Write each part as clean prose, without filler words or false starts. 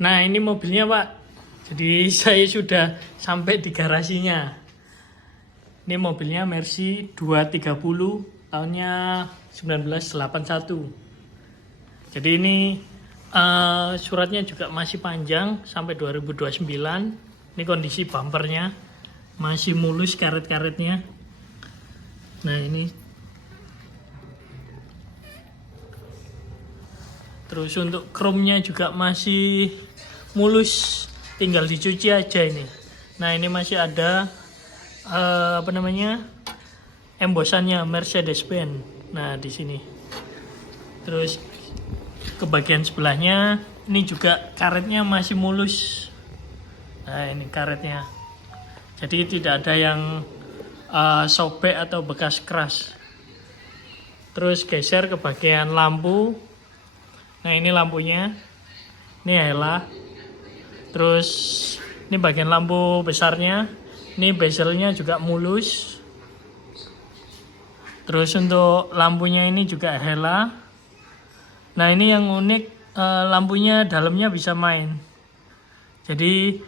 Nah, ini mobilnya, Pak. Jadi saya sudah sampai di garasinya. Ini mobilnya Mercy 230 tahunnya 1981. Jadi ini suratnya juga masih panjang sampai 2029. Ini kondisi bumpernya masih mulus karet-karetnya. Nah, ini terus untuk chrome-nya juga masih mulus, tinggal dicuci aja ini. Nah, ini masih ada embosannya Mercedes-Benz. Nah, di sini. Terus ke bagian sebelahnya ini juga karetnya masih mulus. Nah, ini karetnya. Jadi tidak ada yang sobek atau bekas keras. Terus geser ke bagian lampu. Nah, ini lampunya. Ini hela. Terus ini bagian lampu besarnya. Ini bezelnya juga mulus. Terus untuk lampunya ini juga hela. Nah, ini yang unik, lampunya dalamnya bisa main. Jadi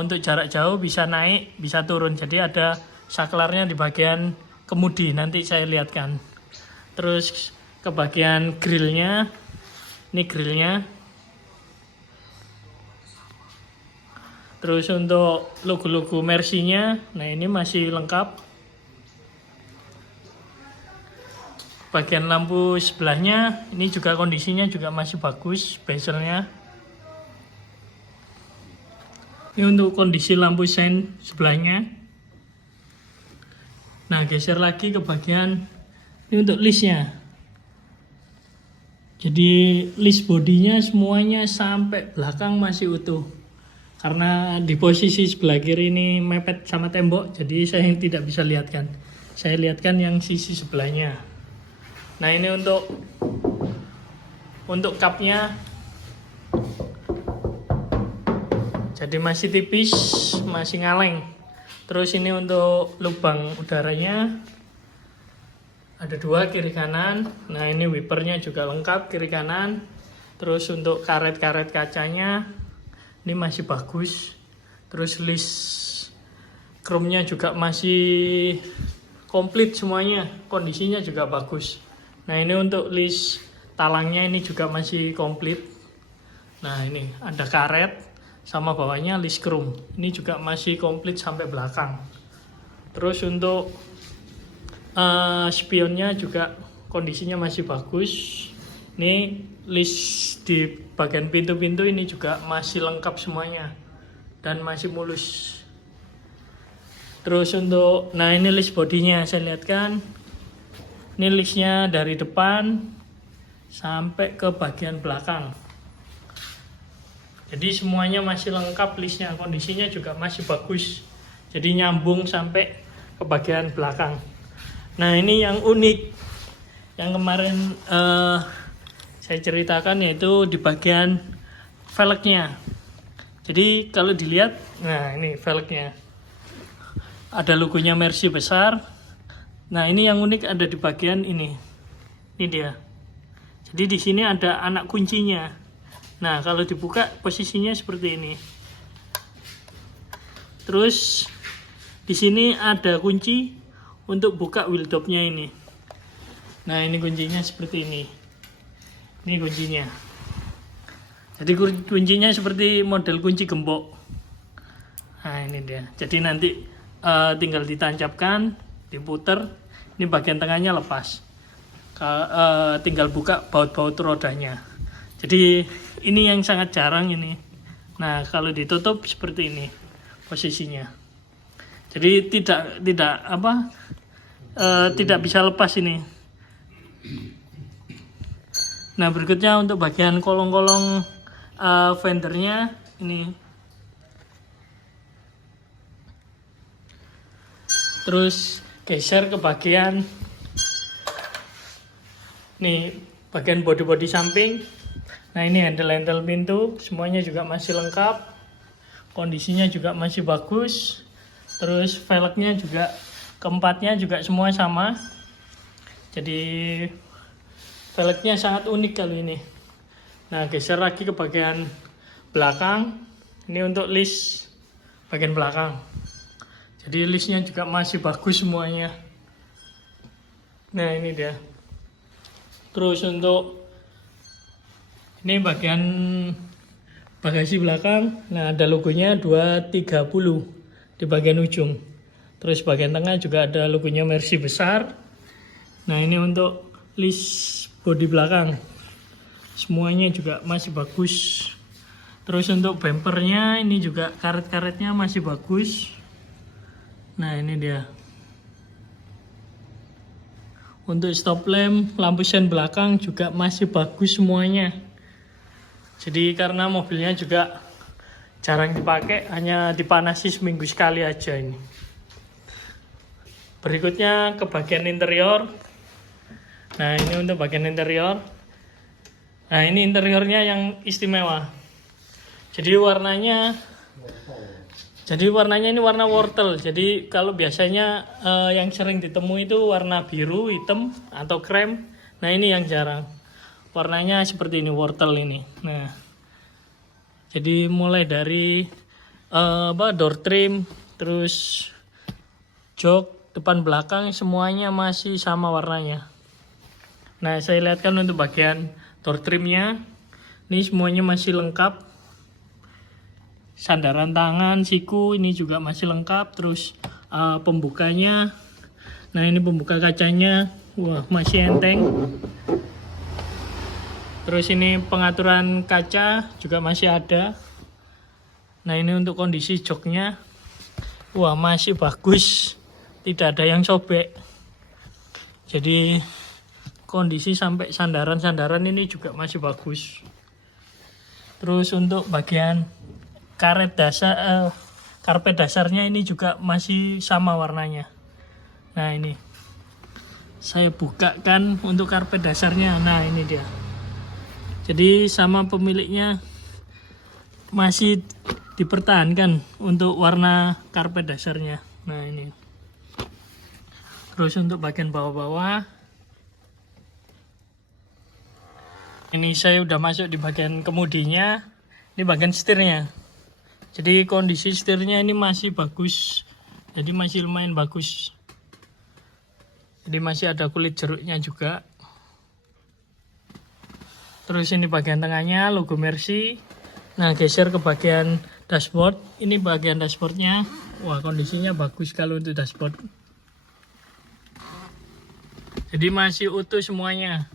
untuk jarak jauh bisa naik, bisa turun. Jadi ada saklarnya di bagian kemudi. Nanti saya lihatkan. Terus ke bagian grillnya. Ini grillnya. Terus untuk logo-logo Mercy-nya, nah ini masih lengkap. Bagian lampu sebelahnya, ini juga kondisinya juga masih bagus, bezelnya. Ini untuk kondisi lampu sen sebelahnya. Nah, geser lagi ke bagian ini untuk listnya. Jadi list bodinya semuanya sampai belakang masih utuh. Karena di posisi sebelah kiri ini mepet sama tembok, jadi saya tidak bisa lihatkan. Saya lihatkan yang sisi sebelahnya. Nah, ini untuk kapnya. Jadi masih tipis, masih ngaleng. Terus ini untuk lubang udaranya ada 2 kiri kanan. Nah, ini wipernya juga lengkap kiri kanan. Terus untuk karet-karet kacanya ini masih bagus. Terus list chrome-nya juga masih komplit semuanya. Kondisinya juga bagus. Nah, ini untuk list talangnya ini juga masih komplit. Nah, ini ada karet sama bawahnya list chrome. Ini juga masih komplit sampai belakang. Terus untuk spionnya juga kondisinya masih bagus. Ini list di bagian pintu-pintu ini juga masih lengkap semuanya dan masih mulus. Terus untuk, nah ini list bodinya saya lihatkan. Ini listnya dari depan sampai ke bagian belakang. Jadi semuanya masih lengkap listnya, kondisinya juga masih bagus. Jadi nyambung sampai ke bagian belakang. Nah, ini yang unik yang kemarin saya ceritakan, yaitu di bagian velgnya. Jadi kalau dilihat, nah ini velgnya. Ada logonya Mercy besar. Nah, ini yang unik ada di bagian ini. Ini dia. Jadi di sini ada anak kuncinya. Nah, kalau dibuka posisinya seperti ini. Terus di sini ada kunci untuk buka wheel top-nya ini. Nah, ini kuncinya seperti ini. Ini kuncinya. Jadi kuncinya seperti model kunci gembok. Nah, ini dia. Jadi nanti tinggal ditancapkan, diputer. Ini bagian tengahnya lepas. Tinggal buka baut-baut rodanya. Jadi ini yang sangat jarang ini. Nah, kalau ditutup seperti ini posisinya. Jadi tidak bisa lepas ini. Nah, berikutnya untuk bagian kolong-kolong fendernya ini. Terus geser ke bagian nih, bagian bodi-bodi samping. Nah, ini handle-handle pintu semuanya juga masih lengkap. Kondisinya juga masih bagus. Terus velgnya juga keempatnya juga semua sama. Jadi velgnya sangat unik kali ini. Nah, geser lagi ke bagian belakang. Ini untuk list bagian belakang. Jadi listnya juga masih bagus semuanya. Nah ini dia. Terus untuk ini bagian bagasi belakang. Nah ada logonya 230 di bagian ujung. Terus bagian tengah juga ada logonya Mercy besar. Nah ini untuk list bodi belakang. Semuanya juga masih bagus. Terus untuk bumpernya ini juga karet-karetnya masih bagus. Nah ini dia. Untuk stop lamp, lampu sen belakang juga masih bagus semuanya. Jadi karena mobilnya juga jarang dipakai, hanya dipanasi seminggu sekali aja ini. Berikutnya ke bagian interior. Nah ini untuk bagian interior. Nah ini interiornya yang istimewa. Jadi warnanya ini warna wortel. Jadi kalau biasanya yang sering ditemui itu warna biru, hitam atau krem. Nah ini yang jarang. Warnanya seperti ini, wortel ini. Nah, jadi mulai dari door trim, terus jok depan belakang semuanya masih sama warnanya. Nah saya lihatkan untuk bagian door trimnya, ini semuanya masih lengkap. Sandaran tangan, siku ini juga masih lengkap. Terus pembukanya, nah ini pembuka kacanya, wah masih enteng. Terus ini pengaturan kaca juga masih ada. Nah ini untuk kondisi joknya, wah masih bagus, tidak ada yang sobek. Jadi kondisi sampai sandaran-sandaran ini juga masih bagus. Terus untuk bagian karpet dasarnya ini juga masih sama warnanya. Nah ini saya bukakan untuk karpet dasarnya. Nah ini dia. Jadi sama pemiliknya masih dipertahankan untuk warna karpet dasarnya. Nah ini. Terus untuk bagian bawah-bawah, ini saya udah masuk di bagian kemudinya. Ini bagian setirnya. Jadi kondisi setirnya ini masih bagus. Jadi masih lumayan bagus. Jadi masih ada kulit jeruknya juga. Terus ini bagian tengahnya logo Mercy. Nah geser ke bagian dashboard. Ini bagian dashboardnya. Wah kondisinya bagus kalau untuk dashboard. Jadi masih utuh semuanya.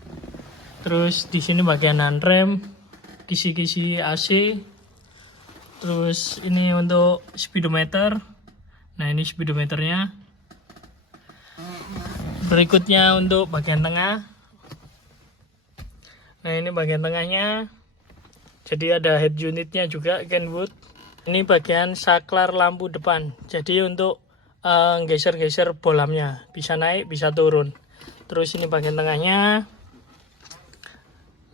Terus di sini bagian handrem, kisi-kisi AC. Terus ini untuk speedometer. Nah ini speedometernya. Berikutnya untuk bagian tengah. Nah ini bagian tengahnya. Jadi ada head unitnya juga Kenwood. Ini bagian saklar lampu depan. Jadi untuk geser-geser bolamnya, bisa naik bisa turun. Terus ini bagian tengahnya.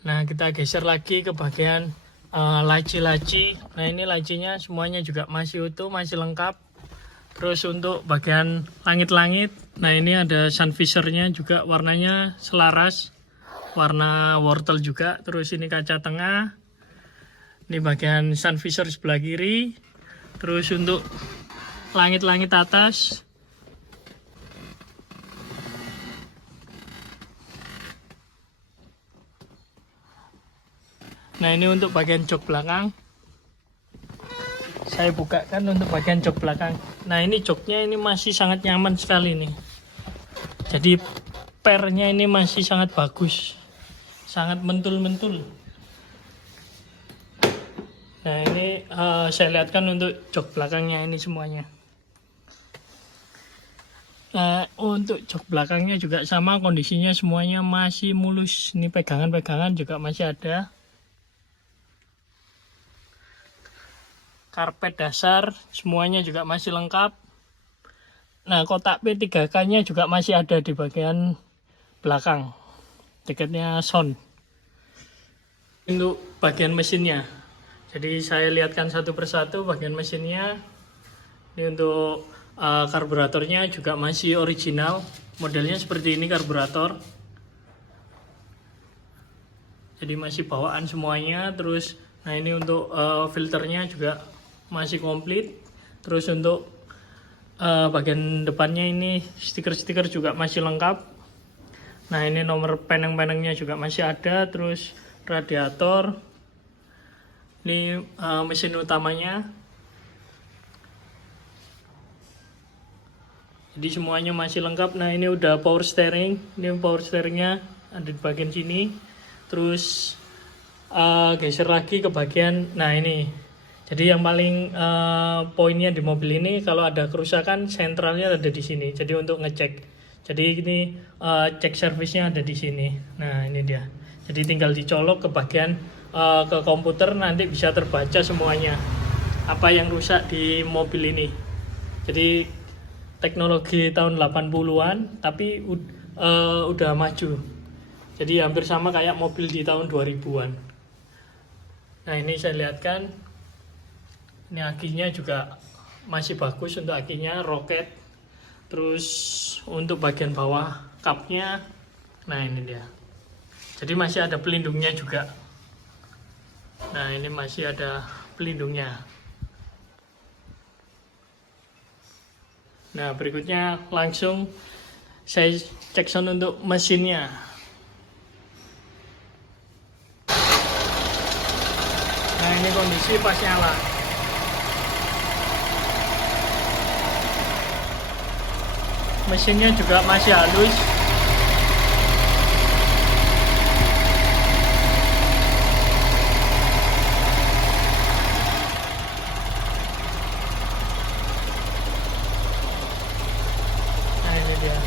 Nah kita geser lagi ke bagian laci-laci. Nah ini lacinya semuanya juga masih utuh, masih lengkap. Terus untuk bagian langit-langit, nah ini ada sun visornya juga, warnanya selaras, warna wortel juga. Terus ini kaca tengah, ini bagian sun visor sebelah kiri. Terus untuk langit-langit atas, nah ini untuk bagian jok belakang. Saya bukakan untuk bagian jok belakang. Nah ini joknya ini masih sangat nyaman sekali nih. Jadi pernya ini masih sangat bagus, sangat mentul-mentul. Nah ini saya lihatkan untuk jok belakangnya ini semuanya. Nah untuk jok belakangnya juga sama kondisinya, semuanya masih mulus. Ini pegangan-pegangan juga masih ada. Karpet dasar semuanya juga masih lengkap. Nah kotak P3K-nya juga masih ada di bagian belakang, dekatnya sound. Untuk bagian mesinnya, jadi saya lihatkan satu persatu bagian mesinnya. Ini untuk karburatornya juga masih original, modelnya seperti ini karburator. Jadi masih bawaan semuanya. Terus Nah ini untuk filternya juga masih komplit. Terus untuk bagian depannya ini stiker-stiker juga masih lengkap. Nah ini nomor peneng-penengnya juga masih ada. Terus radiator. Ini mesin utamanya. Jadi semuanya masih lengkap. Nah ini udah power steering. Ini power steeringnya ada di bagian sini. Terus geser lagi ke bagian. Nah ini. Jadi yang paling poinnya di mobil ini kalau ada kerusakan sentralnya ada di sini. Jadi untuk ngecek. Jadi ini cek servisnya ada di sini. Nah ini dia. Jadi tinggal dicolok ke bagian ke komputer, nanti bisa terbaca semuanya apa yang rusak di mobil ini. Jadi teknologi tahun 80-an tapi udah maju. Jadi hampir sama kayak mobil di tahun 2000-an. Nah ini saya lihatkan. Ini akinya juga masih bagus untuk akinya, roket. Terus untuk bagian bawah cupnya, nah ini dia. Jadi masih ada pelindungnya juga. Nah ini masih ada pelindungnya. Nah berikutnya langsung saya cek sound untuk mesinnya. Nah ini kondisi pas nyala. Mesinnya juga masih halus. Nah ini dia.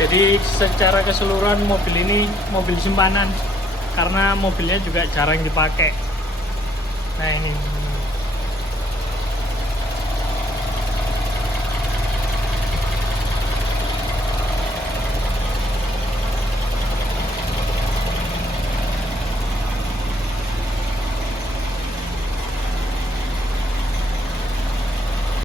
Jadi secara keseluruhan mobil ini mobil simpanan karena mobilnya juga jarang dipakai. Nah ini